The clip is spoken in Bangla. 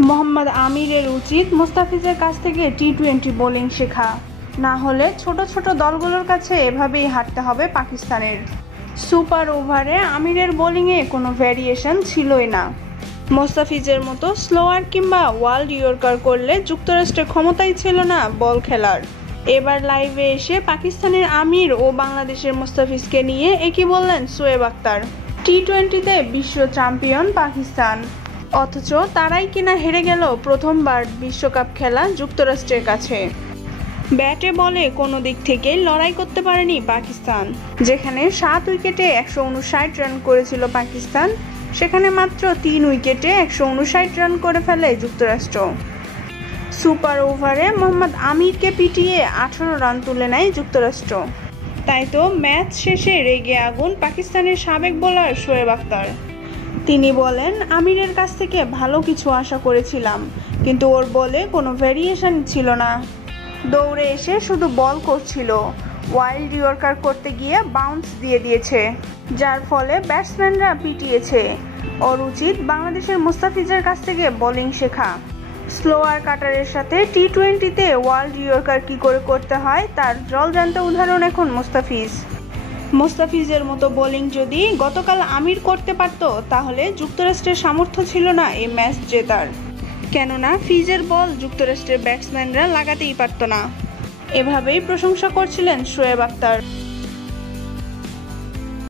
মোহাম্মদ আমিরের উচিত মুস্তাফিজের কাছ থেকে টি-20 বোলিং শেখা, না হলে ছোট ছোট দলগুলোর কাছে এভাবেই হারতে হবে পাকিস্তানের। সুপার ওভারে আমিরের বোলিংয়ে কোনো ভ্যারিয়েশন ছিলই না। মুস্তাফিজের মতো স্লোয়ার কিংবা ওয়াইল্ড ইয়র্কার করলে যুক্তরাষ্ট্রের ক্ষমতাই ছিল না বল খেলার। এবার লাইভে এসে পাকিস্তানের আমির ও বাংলাদেশের মুস্তাফিজকে নিয়ে একই বললেন শোয়েব আখতার। টি-20তে বিশ্ব চ্যাম্পিয়ন পাকিস্তান, অথচ তারাই কিনা হেরে গেল প্রথমবার বিশ্বকাপ খেলা যুক্তরাষ্ট্রের কাছে। ব্যাটে বলে কোনো দিক থেকেই লড়াই করতে পারেনি পাকিস্তান। যেখানে 7 উইকেটে 159 রান করেছিল পাকিস্তান, সেখানে মাত্র 3 উইকেটে 159 রান করে ফেলে যুক্তরাষ্ট্র। সুপার ওভারে মোহাম্মদ আমিরকে পিটিয়ে 18 রান তুলে নেয় যুক্তরাষ্ট্র। তাই তো ম্যাচ শেষে রেগে আগুন পাকিস্তানের সাবেক বোলার শোয়েব আখতার। তিনি বলেন, আমিরের কাছ থেকে ভালো কিছু আশা করেছিলাম, কিন্তু ওর বলে কোনো ভ্যারিয়েশন ছিল না। দৌড়ে এসে শুধু বল করছিল, ওয়াইল্ড ইয়র্কার করতে গিয়ে বাউন্স দিয়ে দিয়েছে, যার ফলে ব্যাটসম্যানরা পিটিয়েছে। ওর উচিত বাংলাদেশের মুস্তাফিজের কাছ থেকে বোলিং শেখা। স্লোয়ার কাটারের সাথে টি-20তে ওয়াইল্ড ইয়র্কার কী করে করতে হয় তার জলজান্ত উদাহরণ এখন মুস্তাফিজের মতো বোলিং যদি গতকাল আমির করতে পারত, তাহলে যুক্তরাষ্ট্রের সামর্থ্য ছিল না এই ম্যাচ জেতার। কেননা ফিজের বল যুক্তরাষ্ট্রের ব্যাটসম্যানরা লাগাতেই পারত না। এভাবেই প্রশংসা করছিলেন শোয়েব আখতার।